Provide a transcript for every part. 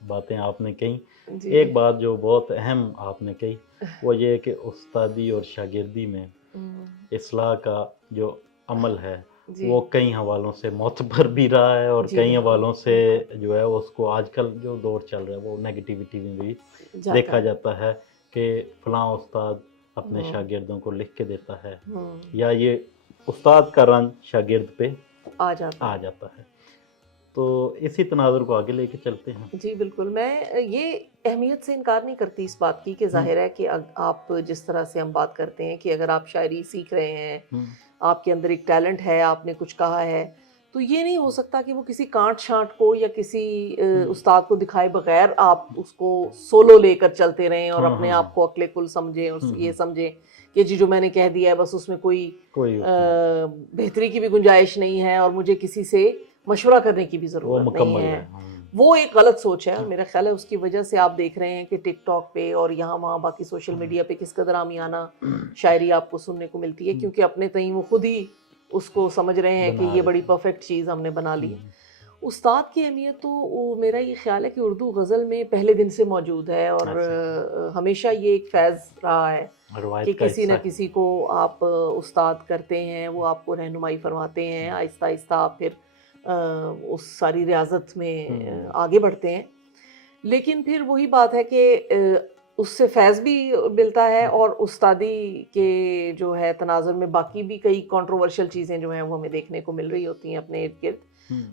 باتیں آپ نے کہیں. جی ایک بات جو بہت اہم آپ نے کہی وہ یہ ہے کہ استادی اور شاگردی میں اصلاح کا جو عمل ہے جی وہ کئی حوالوں سے معتبر بھی رہا ہے اور جی کئی بالکل، حوالوں سے بالکل جو ہے اس کو آج کل جو دور چل رہا ہے وہ نیگیٹیوٹی میں بھی جاتا دیکھا ہے. جاتا ہے کہ فلاں استاد اپنے ہوں، شاگردوں کو لکھ کے دیتا ہے ہوں، یا یہ استاد کا رنگ شاگرد پہ آ جاتا آ ہے. جاتا ہے. تو اسی تناظر کو آگے لے کے چلتے ہیں. جی بالکل، میں یہ اہمیت سے انکار نہیں کرتی اس بات کی کہ ظاہر ہے کہ آپ جس طرح سے ہم بات کرتے ہیں کہ اگر آپ شاعری سیکھ رہے ہیں، آپ کے اندر ایک ٹیلنٹ ہے، آپ نے کچھ کہا ہے، تو یہ نہیں ہو سکتا کہ وہ کسی کانٹ شانٹ کو یا کسی استاد کو دکھائے بغیر آپ اس کو سولو لے کر چلتے رہیں اور اپنے آپ کو عقل کل سمجھیں اور یہ سمجھیں کہ جی جو میں نے کہہ دیا ہے بس اس میں کوئی بہتری کی بھی گنجائش نہیں ہے اور مجھے کسی سے مشورہ کرنے کی بھی وہ ضرورت نہیں مکمل ہے. وہ ایک غلط سوچ ہے اور میرا خیال ہے اس کی وجہ سے آپ دیکھ رہے ہیں کہ ٹک ٹاک پہ اور یہاں وہاں باقی سوشل میڈیا پہ کس قدر عامیانہ شاعری آپ کو سننے کو ملتی ہے، کیونکہ اپنے تئیں وہ خود ہی اس کو سمجھ رہے ہیں کہ یہ بڑی پرفیکٹ چیز ہم نے بنا لی. استاد کی اہمیت تو میرا یہ خیال ہے کہ اردو غزل میں پہلے دن سے موجود ہے اور ہمیشہ یہ ایک فیض رہا ہے کہ کسی نہ کسی کو آپ استاد کرتے ہیں، وہ آپ کو رہنمائی فرماتے ہیں، آہستہ آہستہ آپ پھر اس ساری ریاضت میں آگے بڑھتے ہیں. لیکن پھر وہی بات ہے کہ اس سے فیض بھی ملتا ہے اور استادی کے جو ہے تناظر میں باقی بھی کئی کنٹروورشل چیزیں جو ہیں وہ ہمیں دیکھنے کو مل رہی ہوتی ہیں اپنے ارد گرد.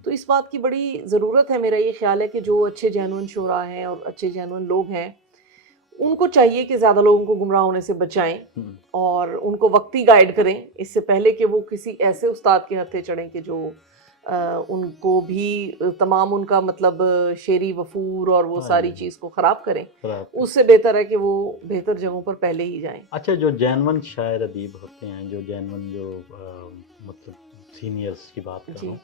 تو اس بات کی بڑی ضرورت ہے، میرا یہ خیال ہے کہ جو اچھے جینوئن شعراء ہیں اور اچھے جینوئن لوگ ہیں ان کو چاہیے کہ زیادہ لوگوں کو گمراہ ہونے سے بچائیں اور ان کو وقتی گائیڈ کریں اس سے پہلے کہ وہ کسی ایسے استاد کے ہتھے چڑھیں کہ جو ان کو بھی تمام ان کا مطلب شعری وفور اور وہ ساری چیز کو خراب کریں. اس سے بہتر ہے کہ وہ بہتر جگہوں پر پہلے ہی جائیں. اچھا، جو جینون شاعر ادیب ہوتے ہیں، جو جینون جو مطلب سینئرز کی بات کر رہا ہوں،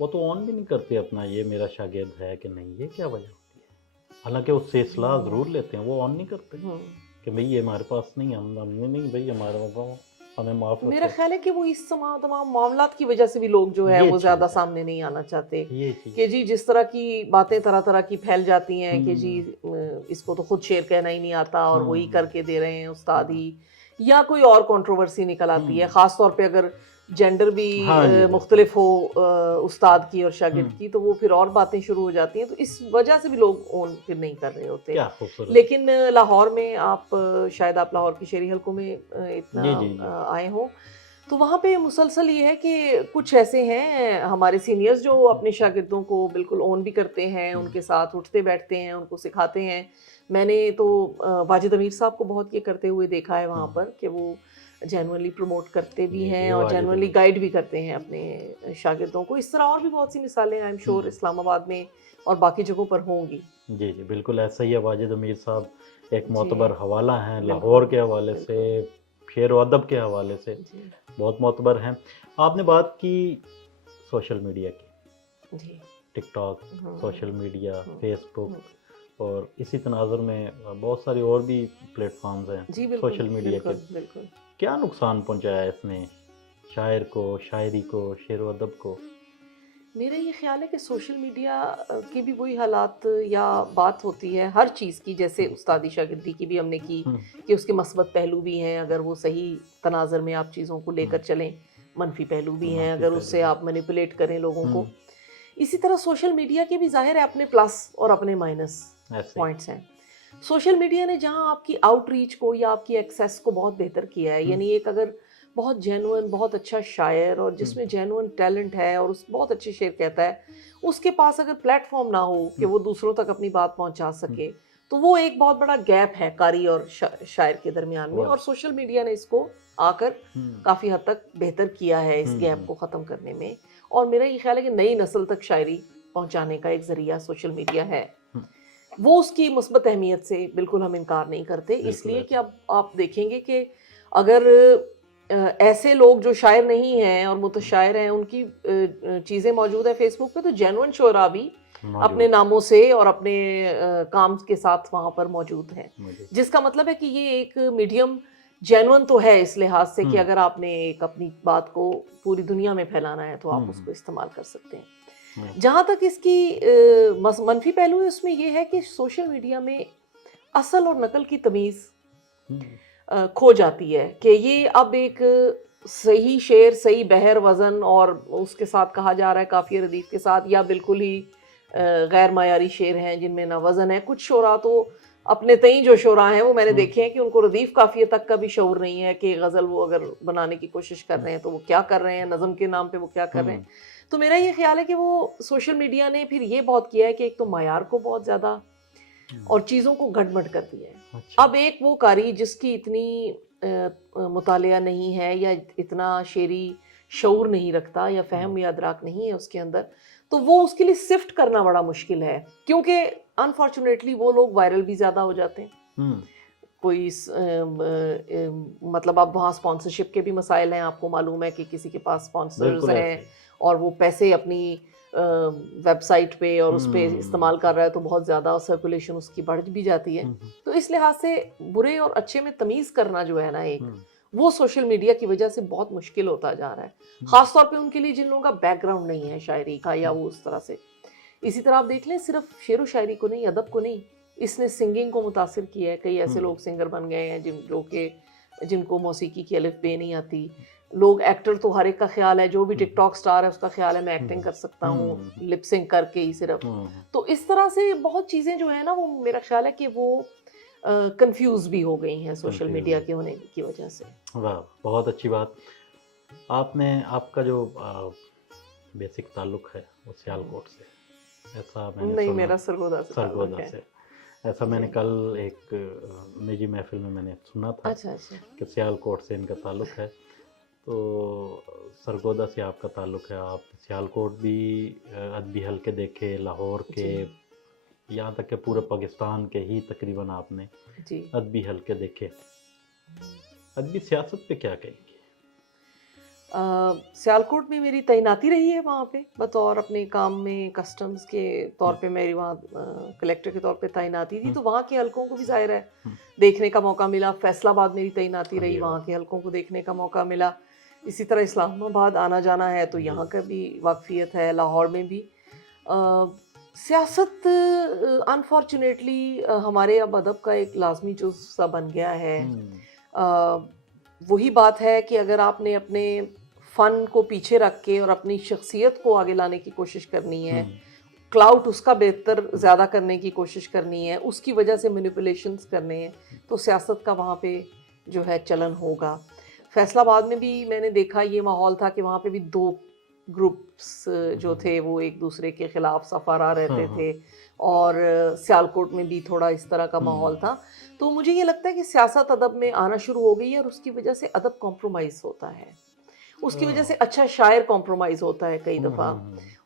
وہ تو آن بھی نہیں کرتے اپنا یہ میرا شاگرد ہے کہ نہیں. یہ کیا وجہ ہوتی ہے؟ حالانکہ اس سے اصلاح ضرور لیتے ہیں، وہ آن نہیں کرتے کہ بھئی یہ ہمارے پاس نہیں، ہم نے نہیں، بھئی ہمارا ہمیں معاف رکھو. میرا خیال ہے کہ وہ اس تمام معاملات کی وجہ سے بھی لوگ جو ہے وہ زیادہ سامنے نہیں آنا چاہتے کہ جی جس طرح کی باتیں طرح طرح کی پھیل جاتی ہیں کہ جی اس کو تو خود شعر کہنا ہی نہیں آتا اور وہی کر کے دے رہے ہیں استاد ہی، یا کوئی اور کنٹروورسی نکل آتی ہے، خاص طور پہ اگر جینڈر بھی مختلف ہو استاد کی اور شاگرد کی تو وہ پھر اور باتیں شروع ہو جاتی ہیں. تو اس وجہ سے بھی لوگ اون پھر نہیں کر رہے ہوتے. لیکن لاہور میں آپ شاید آپ لاہور کی شعری حلقوں میں اتنا آئے ہوں تو وہاں پہ مسلسل یہ ہے کہ کچھ ایسے ہیں ہمارے سینئرز جو اپنے شاگردوں کو بالکل اون بھی کرتے ہیں، ان کے ساتھ اٹھتے بیٹھتے ہیں، ان کو سکھاتے ہیں. میں نے تو واجد امیر صاحب کو بہت یہ کرتے ہوئے دیکھا ہے وہاں پر کہ وہ جینوئنلی پروموٹ کرتے بھی ہیں اور جینوئنلی گائیڈ بھی کرتے ہیں اپنے شاگردوں کو. اس طرح اور بھی بہت سی مثالیں آئی ایم شور اسلام آباد میں اور باقی جگہوں پر ہوں گی. جی جی بالکل ایسا ہی ہے. واجد امیر صاحب ایک معتبر حوالہ ہیں لاہور کے حوالے سے، شعر و ادب کے حوالے سے بہت معتبر ہیں. آپ نے بات کی سوشل میڈیا کی، ٹک ٹاک، سوشل میڈیا، فیس بک اور اسی تناظر میں بہت ساری اور بھی پلیٹ فارمز ہیں سوشل میڈیا کے. کیا نقصان پہنچایا اس نے شاعر کو، شاعری کو، شعر و ادب کو؟ میرا یہ خیال ہے کہ سوشل میڈیا کی بھی وہی حالات یا بات ہوتی ہے ہر چیز کی، جیسے استادی شاگردی کی بھی ہم نے کی کہ اس کے مثبت پہلو بھی ہیں اگر وہ صحیح تناظر میں آپ چیزوں کو لے کر چلیں، منفی پہلو بھی ہیں اگر اس سے آپ مینیپولیٹ کریں لوگوں کو. اسی طرح سوشل میڈیا کے بھی ظاہر ہے اپنے پلس اور اپنے مائنس پوائنٹس ہیں. سوشل میڈیا نے جہاں آپ کی آؤٹ ریچ کو یا آپ کی ایکسیس کو بہت بہتر کیا ہے، یعنی ایک اگر بہت جینوئن، بہت اچھا شاعر اور جس میں جینوئن ٹیلنٹ ہے اور اس بہت اچھے شعر کہتا ہے، اس کے پاس اگر پلیٹ فارم نہ ہو کہ وہ دوسروں تک اپنی بات پہنچا سکے تو وہ ایک بہت بڑا گیپ ہے قاری اور شاعر کے درمیان میں. اور سوشل میڈیا نے اس کو آ کر کافی حد تک بہتر کیا ہے اس گیپ کو ختم کرنے میں. اور میرا یہ خیال ہے کہ نئی نسل تک شاعری پہنچانے کا ایک ذریعہ سوشل میڈیا ہے. وہ اس کی مثبت اہمیت سے بالکل ہم انکار نہیں کرتے، اس لیے کہ اب آپ دیکھیں گے کہ اگر ایسے لوگ جو شاعر نہیں ہیں اور متشاعر ہیں ان کی چیزیں موجود ہیں فیس بک پہ، تو جینوئن شعراء بھی اپنے ناموں سے اور اپنے کام کے ساتھ وہاں پر موجود ہیں، جس کا مطلب ہے کہ یہ ایک میڈیم جینوئن تو ہے اس لحاظ سے کہ اگر آپ نے ایک اپنی بات کو پوری دنیا میں پھیلانا ہے تو آپ اس کو استعمال کر سکتے ہیں. جہاں تک اس کی منفی پہلو ہے اس میں یہ ہے کہ سوشل میڈیا میں اصل اور نقل کی تمیز کھو جاتی ہے کہ یہ اب ایک صحیح شعر صحیح بحر وزن اور اس کے ساتھ کہا جا رہا ہے کافی ردیف کے ساتھ، یا بالکل ہی غیر معیاری شعر ہیں جن میں نہ وزن ہے. کچھ شعراء تو اپنے تئیں جو شعراء ہیں وہ میں نے دیکھے ہیں کہ ان کو ردیف قافیہ تک کا بھی شعور نہیں ہے کہ غزل وہ اگر بنانے کی کوشش کر رہے ہیں تو وہ کیا کر رہے ہیں، نظم کے نام پہ وہ کیا کر رہے ہیں. تو میرا یہ خیال ہے کہ وہ سوشل میڈیا نے پھر یہ بہت کیا ہے کہ ایک تو معیار کو بہت زیادہ اور چیزوں کو گھٹ مٹ کر دیا ہے. اب ایک وہ قاری جس کی اتنی مطالعہ نہیں ہے یا اتنا شعری شعور نہیں رکھتا یا فہم یا ادراک نہیں ہے اس کے اندر، تو وہ اس کے لیے سفٹ کرنا بڑا مشکل ہے، کیونکہ انفارچونیٹلی وہ لوگ وائرل بھی زیادہ ہو جاتے ہیں. کوئی مطلب اب وہاں اسپانسرشپ کے بھی مسائل ہیں، آپ کو معلوم ہے کہ کسی کے پاس اسپانسرز ہیں اور وہ پیسے اپنی ویب سائٹ پہ اور اس پہ استعمال کر رہا ہے تو بہت زیادہ سرکولیشن اس کی بڑھ بھی جاتی ہے. تو اس لحاظ سے برے اور اچھے میں تمیز کرنا جو ہے نا ایک، وہ سوشل میڈیا کی وجہ سے بہت مشکل ہوتا جا رہا ہے، خاص طور پہ ان کے لیے جن لوگوں کا بیک گراؤنڈ نہیں ہے شاعری کا یا وہ اس طرح سے. اسی طرح آپ دیکھ لیں صرف شعر و شاعری کو نہیں، ادب کو نہیں، اس نے سنگنگ کو متاثر کیا ہے. کئی ایسے لوگ سنگر بن گئے ہیں جن کو موسیقی کی الف بے نہیں آتی. لوگ ایکٹر تو ہر ایک کا خیال ہے، جو بھی ٹک ٹاک سٹار ہے اس کا خیال ہے میں ایکٹنگ کر سکتا ہوں لپ سنگ کر کے ہی صرف. تو اس طرح سے بہت چیزیں جو ہیں نا وہ میرا خیال ہے کہ وہ کنفیوز بھی ہو گئی ہیں سوشل میڈیا کے ہونے کی وجہ سے. واہ، بہت اچھی بات. آپ کا جو بیسک تعلق ہے وہ سیالکوٹ سے، ایسا میں نے نہیں، میرا سرگودا سے ایسا میں نے کل ایک نجی محفل میں نے سنا تھا کہ سیالکوٹ سے ان کا تعلق ہے. تو سرگودا سے آپ کا تعلق ہے، آپ سیالکوٹ بھی ادبی حلقے دیکھے، لاہور کے، یہاں تک کہ پورے پاکستان کے ہی تقریباً آپ نے ادبی حلقے دیکھے. ادبی سیاست پہ کیا کہیں گے؟ سیالکوٹ میں میری تعیناتی رہی ہے وہاں پہ بطور اپنے کام میں کسٹمز کے طور پہ، میری وہاں کلیکٹر کے طور پہ تعیناتی تھی، تو وہاں کے حلقوں کو بھی ظاہر ہے دیکھنے کا موقع ملا. فیصل آباد میری تعیناتی رہی، وہاں کے حلقوں کو دیکھنے کا موقع ملا. اسی طرح اسلام آباد آنا جانا ہے تو یہاں کا بھی واقفیت ہے، لاہور میں بھی. سیاست انفارچونیٹلی ہمارے اب ادب کا ایک لازمی جزء بن گیا ہے. وہی بات ہے کہ اگر آپ نے اپنے فن کو پیچھے رکھ کے اور اپنی شخصیت کو آگے لانے کی کوشش کرنی ہے، کلاؤٹ اس کا بہتر زیادہ کرنے کی کوشش کرنی ہے، اس کی وجہ سے مینیپولیشنز کرنے ہیں، تو سیاست کا وہاں پہ جو ہے چلن ہوگا. فیصل آباد میں بھی میں نے دیکھا یہ ماحول تھا کہ وہاں پہ بھی دو گروپس جو تھے وہ ایک دوسرے کے خلاف سفارا رہتے تھے، اور سیالکوٹ میں بھی تھوڑا اس طرح کا ماحول تھا. تو مجھے یہ لگتا ہے کہ سیاست ادب میں آنا شروع ہو گئی ہے، اور اس کی وجہ سے ادب کمپرومائز ہوتا ہے، اس کی وجہ سے اچھا شاعر کمپرومائز ہوتا ہے کئی دفعہ،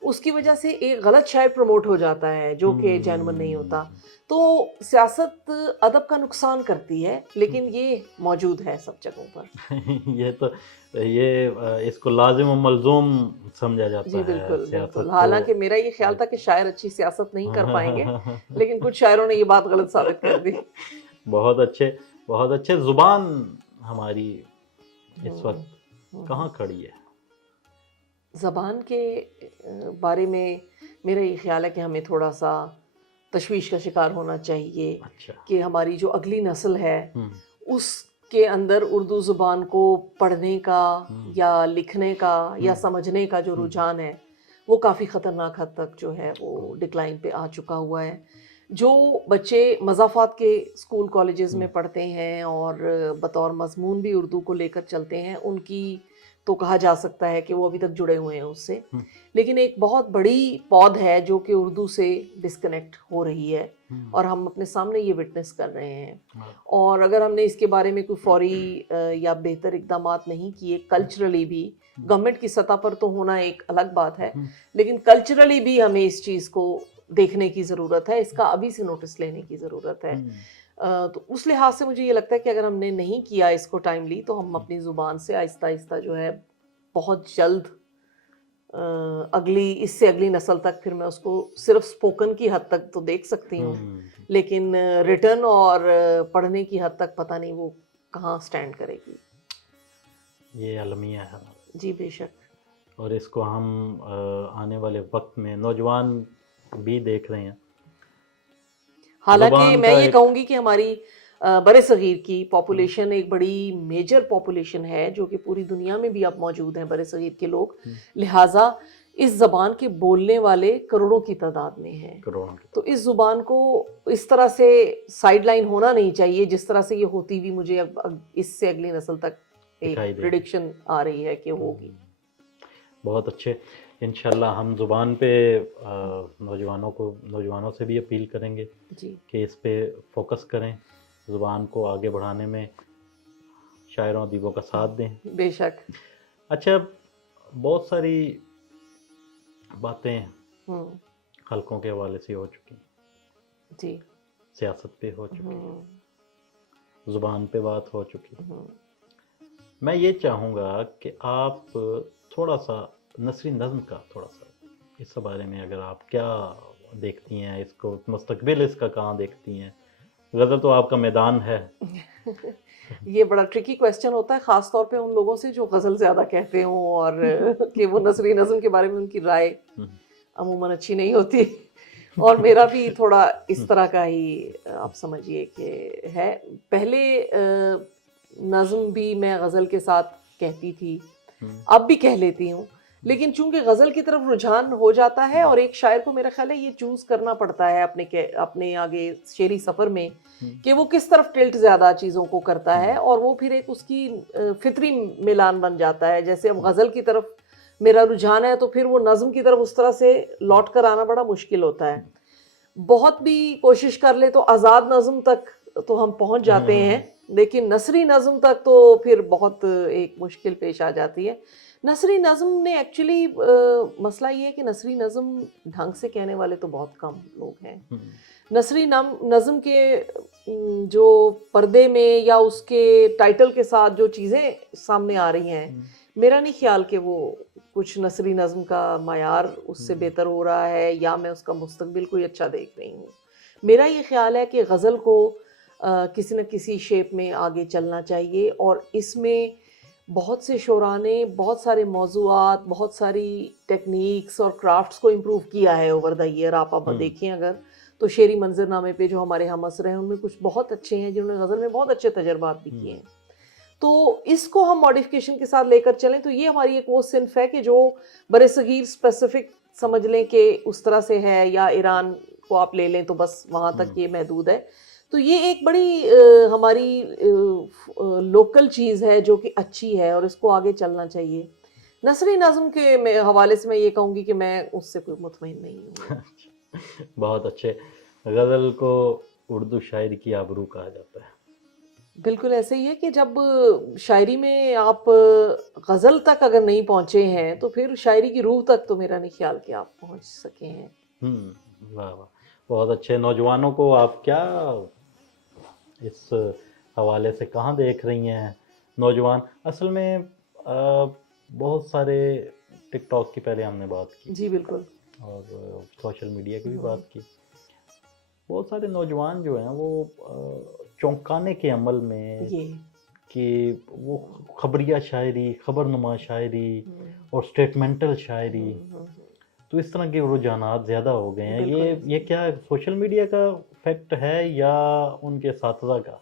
اس کی وجہ سے ایک غلط شاعر پروموٹ ہو جاتا ہے جو کہ جینون نہیں ہوتا. تو سیاست ادب کا نقصان کرتی ہے، لیکن یہ موجود ہے سب جگہوں پر. یہ اس کو لازم و ملزوم سمجھا جاتا ہے. جی بالکل. حالانکہ میرا یہ خیال تھا کہ شاعر اچھی سیاست نہیں کر پائیں گے، لیکن کچھ شاعروں نے یہ بات غلط ثابت کر دی. بہت اچھے. زبان ہماری اس وقت کہاں کھڑی ہے؟ زبان کے بارے میں میرا یہ خیال ہے کہ ہمیں تھوڑا سا تشویش کا شکار ہونا چاہیے کہ ہماری جو اگلی نسل ہے اس کے اندر اردو زبان کو پڑھنے کا یا لکھنے کا یا سمجھنے کا جو رجحان ہے وہ کافی خطرناک حد تک جو ہے وہ ڈکلائن پہ آ چکا ہوا ہے. جو بچے مضافات کے اسکول کالجز میں پڑھتے ہیں اور بطور مضمون بھی اردو کو لے کر چلتے ہیں، ان کی تو کہا جا سکتا ہے کہ وہ ابھی تک جڑے ہوئے ہیں اس سے، لیکن ایک بہت بڑی پود ہے جو کہ اردو سے ڈسکنیکٹ ہو رہی ہے، اور ہم اپنے سامنے یہ وٹنس کر رہے ہیں. اور اگر ہم نے اس کے بارے میں کوئی فوری یا بہتر اقدامات نہیں کیے، کلچرلی بھی گورنمنٹ کی سطح پر تو ہونا ایک الگ بات ہے، لیکن کلچرلی بھی ہمیں اس چیز کو دیکھنے کی ضرورت ہے، اس کا ابھی سے نوٹس لینے کی ضرورت ہے. تو اس لحاظ سے مجھے یہ لگتا ہے کہ اگر ہم نے نہیں کیا اس کو ٹائملی تو ہم اپنی زبان سے آہستہ آہستہ جو ہے بہت جلد اس سے اگلی نسل تک، پھر میں اس کو صرف سپوکن کی حد تک تو دیکھ سکتی ہوں، لیکن ریٹن اور پڑھنے کی حد تک پتہ نہیں وہ کہاں سٹینڈ کرے گی. یہ المیہ ہے. جی بے شک. اور اس کو ہم آنے والے وقت میں نوجوان بھی دیکھ رہے ہیں. حالانکہ زبان میں کا یہ ایک کہوں گی کہ ہماری بر صغیر کی پاپولیشن ایک بڑی میجر پاپولیشن ہے جو کہ پوری دنیا میں بھی اب موجود ہیں بر صغیر کے لوگ، لہٰذا اس زبان کے بولنے والے کروڑوں کی تعداد میں ہیں. کروڑوں کی تو اس زبان کو اس طرح سے سائیڈ لائن ہونا نہیں چاہیے جس طرح سے یہ ہوتی ہوئی مجھے اب اس سے اگلی نسل تک ایک دکھائی دے. پریڈکشن آ رہی ہے کہ ہوگی. بہت اچھے. انشاءاللہ ہم زبان پہ نوجوانوں سے بھی اپیل کریں گے جی کہ اس پہ فوکس کریں، زبان کو آگے بڑھانے میں شاعروں ادیبوں کا ساتھ دیں. بے شک. اچھا، بہت ساری باتیں ہوں خلقوں کے حوالے سے ہو چکی، جی سیاست پہ ہو چکی، ہوں زبان پہ بات ہو چکی. ہوں میں یہ چاہوں گا کہ آپ تھوڑا سا نثری نظم کا تھوڑا سا اس بارے میں، اگر آپ کیا دیکھتی ہیں اس کو، مستقبل اس کا کہاں دیکھتی ہیں؟ غزل تو آپ کا میدان ہے. یہ بڑا ٹرکی کویسچن ہوتا ہے، خاص طور پہ ان لوگوں سے جو غزل زیادہ کہتے ہوں اور کہ وہ نثری نظم کے بارے میں ان کی رائے عموماً اچھی نہیں ہوتی. اور میرا بھی تھوڑا اس طرح کا ہی آپ سمجھیے کہ ہے. پہلے نظم بھی میں غزل کے ساتھ کہتی تھی، اب بھی کہہ لیتی ہوں، لیکن چونکہ غزل کی طرف رجحان ہو جاتا ہے اور ایک شاعر کو میرا خیال ہے یہ چوز کرنا پڑتا ہے اپنے آگے شعری سفر میں کہ وہ کس طرف ٹلٹ زیادہ چیزوں کو کرتا ہے، اور وہ پھر ایک اس کی فطری ملان بن جاتا ہے. جیسے اب غزل کی طرف میرا رجحان ہے تو پھر وہ نظم کی طرف اس طرح سے لوٹ کر آنا بڑا مشکل ہوتا ہے. بہت بھی کوشش کر لے تو آزاد نظم تک تو ہم پہنچ جاتے ہیں، لیکن نثری نظم تک تو پھر بہت ایک مشکل پیش آ جاتی ہے. نثری نظم نے ایکچولی مسئلہ یہ ہے کہ نثری نظم ڈھنگ سے کہنے والے تو بہت کم لوگ ہیں. نثری نظم کے جو پردے میں یا اس کے ٹائٹل کے ساتھ جو چیزیں سامنے آ رہی ہیں، میرا نہیں خیال کہ وہ کچھ نثری نظم کا معیار اس سے بہتر ہو رہا ہے یا میں اس کا مستقبل کوئی اچھا دیکھ رہی ہوں. میرا یہ خیال ہے کہ غزل کو کسی نہ کسی شیپ میں آگے چلنا چاہیے، اور اس میں بہت سے شعراء نے بہت سارے موضوعات، بہت ساری ٹیکنیکس اور کرافٹس کو امپروو کیا ہے اوور دا ایئر. آپ دیکھیں اگر تو شعری منظر نامے پہ جو ہمارے ہم اثر ہیں ان میں کچھ بہت اچھے ہیں جنہوں نے غزل میں بہت اچھے تجربات بھی کیے ہیں. تو اس کو ہم ماڈیفکیشن کے ساتھ لے کر چلیں تو یہ ہماری ایک وہ صنف ہے کہ جو بر صغیر اسپیسیفک سمجھ لیں کہ اس طرح سے ہے، یا ایران کو آپ لے لیں تو بس وہاں تک یہ محدود ہے. تو یہ ایک بڑی ہماری لوکل چیز ہے جو کہ اچھی ہے اور اس کو آگے چلنا چاہیے. نثری نظم کے حوالے سے میں یہ کہوں گی کہ میں اس سے کوئی مطمئن نہیں ہوں. بہت اچھے. غزل کو اردو شاعری کی آبرو کہا جاتا ہے. بالکل ایسے ہی ہے کہ جب شاعری میں آپ غزل تک اگر نہیں پہنچے ہیں تو پھر شاعری کی روح تک تو میرا نہیں خیال کہ آپ پہنچ سکے ہیں. واہ واہ، بہت اچھے. نوجوانوں کو آپ کیا اس حوالے سے کہاں دیکھ رہی ہیں؟ نوجوان اصل میں بہت سارے ٹک ٹاک کی پہلے ہم نے بات کی، جی بالکل، اور سوشل میڈیا کی بھی بات کی. بہت سارے نوجوان جو ہیں وہ چونکانے کے عمل میں کہ وہ خبریہ شاعری، خبر نما شاعری اور اسٹیٹمنٹل شاعری، تو اس طرح کے رجحانات زیادہ ہو گئے ہیں. یہ کیا سوشل میڈیا کا فیکٹ ہے یا ان کے اساتذہ کا؟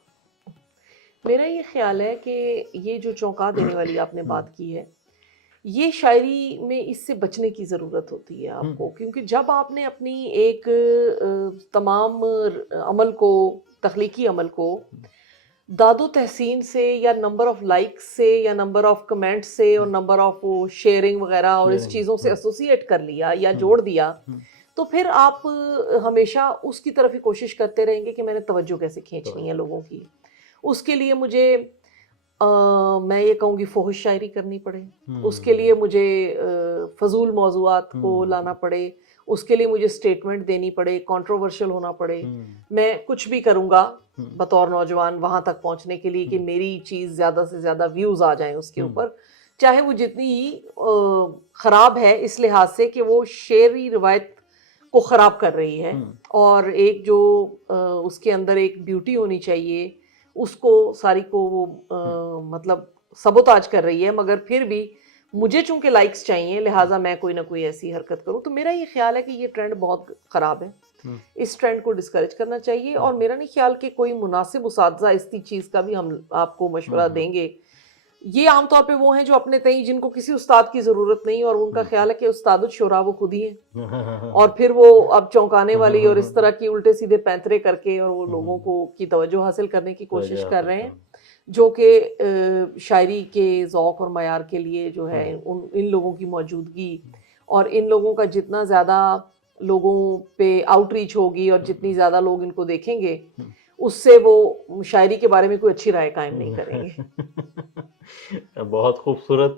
میرا یہ خیال ہے کہ یہ جو چونکا دینے والی آپ نے بات کی ہے، یہ شاعری میں اس سے بچنے کی ضرورت ہوتی ہے آپ کو، کیونکہ جب آپ نے اپنی ایک تمام عمل کو، تخلیقی عمل کو داد و تحسین سے یا نمبر آف لائکس سے یا نمبر آف کمنٹس سے اور نمبر آف شیئرنگ وغیرہ اور اس چیزوں سے ایسوسیٹ کر لیا یا جوڑ دیا، تو پھر آپ ہمیشہ اس کی طرف ہی کوشش کرتے رہیں گے کہ میں نے توجہ کیسے کھینچنی ہے لوگوں کی. اس کے لیے مجھے میں یہ کہوں گی فحش شاعری کرنی پڑے، اس کے لیے مجھے فضول موضوعات کو لانا پڑے، اس کے لیے مجھے سٹیٹمنٹ دینی پڑے، کنٹروورشل ہونا پڑے. میں کچھ بھی کروں گا بطور نوجوان وہاں تک پہنچنے کے لیے کہ میری چیز زیادہ سے زیادہ ویوز آ جائیں اس کے اوپر، چاہے وہ جتنی خراب ہے اس لحاظ سے کہ وہ شعری روایت کو خراب کر رہی ہے اور ایک جو اس کے اندر ایک بیوٹی ہونی چاہیے اس کو ساری کو وہ مطلب سبوتاج کر رہی ہے، مگر پھر بھی مجھے چونکہ لائکس چاہیے لہٰذا میں کوئی نہ کوئی ایسی حرکت کروں. تو میرا یہ خیال ہے کہ یہ ٹرینڈ بہت خراب ہے. اس ٹرینڈ کو ڈسکریج کرنا چاہیے. اور میرا نہیں خیال کہ کوئی مناسب اساتذہ اس چیز کا بھی ہم آپ کو مشورہ دیں گے. یہ عام طور پہ وہ ہیں جو اپنے تئیں جن کو کسی استاد کی ضرورت نہیں اور ان کا خیال ہے کہ استاد الشورا وہ خود ہی ہیں اور پھر وہ اب چونکانے والی اور اس طرح کی الٹے سیدھے پینترے کر کے اور وہ لوگوں کو کی توجہ حاصل کرنے کی کوشش کر رہے ہیں جو کہ شاعری کے ذوق اور معیار کے لیے جو ہے ان لوگوں کی موجودگی اور ان لوگوں کا جتنا زیادہ لوگوں پہ آؤٹ ریچ ہوگی اور جتنی زیادہ لوگ ان کو دیکھیں گے اس سے وہ شاعری کے بارے میں کوئی اچھی رائے قائم نہیں کریں گے. بہت خوبصورت.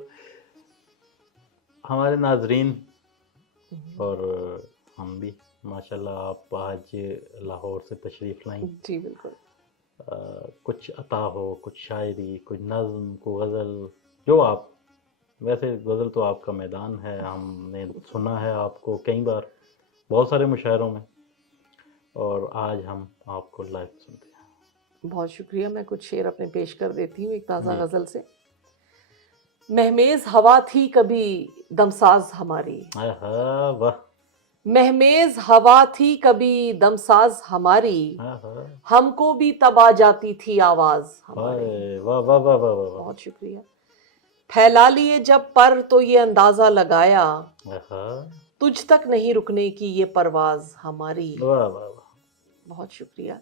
ہمارے ناظرین اور ہم بھی ماشاءاللہ آپ آج لاہور سے تشریف لائیں. جی بالکل. کچھ عطا ہو, کچھ شاعری, کچھ نظم, کو غزل, جو آپ, ویسے غزل تو آپ کا میدان ہے, ہم نے سنا ہے آپ کو کئی بار بہت سارے مشاعروں میں, اور آج ہم آپ کو لائیو سنتے ہیں. بہت شکریہ. میں کچھ شعر اپنے پیش کر دیتی ہوں ایک تازہ غزل سے. مہمیز ہوا تھی کبھی دمساز ہماری, واہ, مہمیز ہوا تھی کبھی دمساز ہماری, ہم کو بھی تب آ جاتی تھی آواز ہماری. واہ واہ واہ واہ واہ. بہت شکریہ. پھیلا لیے جب پر تو یہ اندازہ لگایا, تجھ تک نہیں رکنے کی یہ پرواز ہماری. واہ واہ. بہت شکریہ.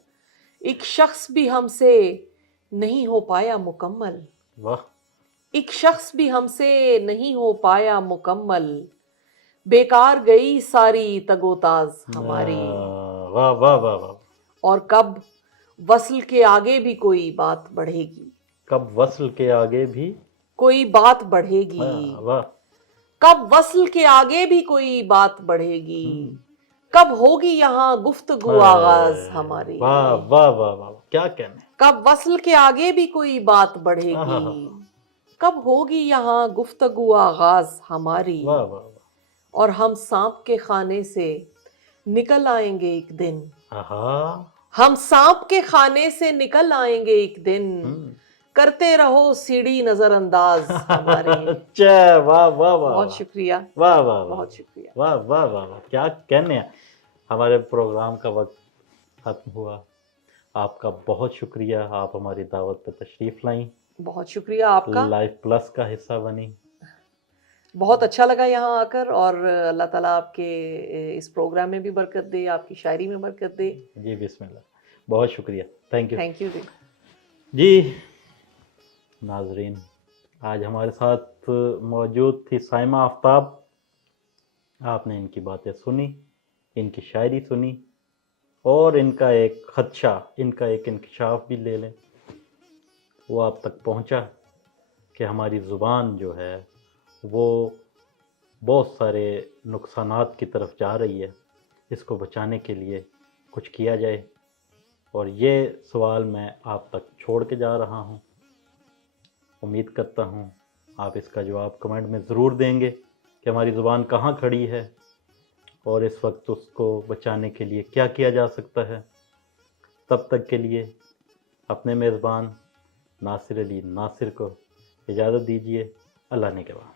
ایک شخص بھی ہم سے نہیں ہو پایا مکمل, واہ, ایک شخص بھی ہم سے نہیں ہو پایا مکمل, بیکار گئی ساری تگوتاز ہماری. واہ واہ واہ واہ. اور کب وصل کے آگے بھی کوئی بات بڑھے گی, کب وصل کے آگے بھی کوئی بات بڑھے گی, واہ, کب وصل کے آگے بھی کوئی بات بڑھے گی, کب ہوگی یہاں گفتگو آغاز ہماری. واہ واہ واہ واہ, کیا کہنے. کب وصل کے آگے بھی کوئی بات بڑھے گی, کب ہوگی یہاں گفتگو آغاز ہماری. واہ واہ. اور ہم سانپ کے خانے سے نکل آئیں گے ایک دن, ہم سانپ کے خانے سے نکل آئیں گے ایک دن, کرتے رہو سیڑھی نظر انداز ہماری. واہ واہ واہ. بہت شکریہ. واہ واہ, بہت شکریہ. واہ واہ واہ, کیا کہنے ہیں. ہمارے پروگرام کا وقت ختم ہوا. آپ کا بہت شکریہ, آپ ہماری دعوت پہ تشریف لائیں. بہت شکریہ آپ کا. لائف پلس کا حصہ بنی. بہت اچھا لگا یہاں آ کر, اور اللہ تعالیٰ آپ کے اس پروگرام میں بھی برکت دے, آپ کی شاعری میں برکت دے. جی بسم اللہ. بہت شکریہ. Thank you. تھینک یو جی. جی ناظرین, آج ہمارے ساتھ موجود تھی سائمہ آفتاب. آپ نے ان کی باتیں سنی, ان کی شاعری سنی, اور ان کا ایک خدشہ, ان کا ایک انکشاف بھی لے لیں. وہ آپ تک پہنچا کہ ہماری زبان جو ہے وہ بہت سارے نقصانات کی طرف جا رہی ہے. اس کو بچانے کے لیے کچھ کیا جائے, اور یہ سوال میں آپ تک چھوڑ کے جا رہا ہوں. امید کرتا ہوں آپ اس کا جواب کمنٹ میں ضرور دیں گے کہ ہماری زبان کہاں کھڑی ہے, اور اس وقت اس کو بچانے کے لیے کیا کیا جا سکتا ہے. تب تک کے لیے اپنے میزبان ناصر علی ناصر کو اجازت دیجیے. اللہ نے کے بعد.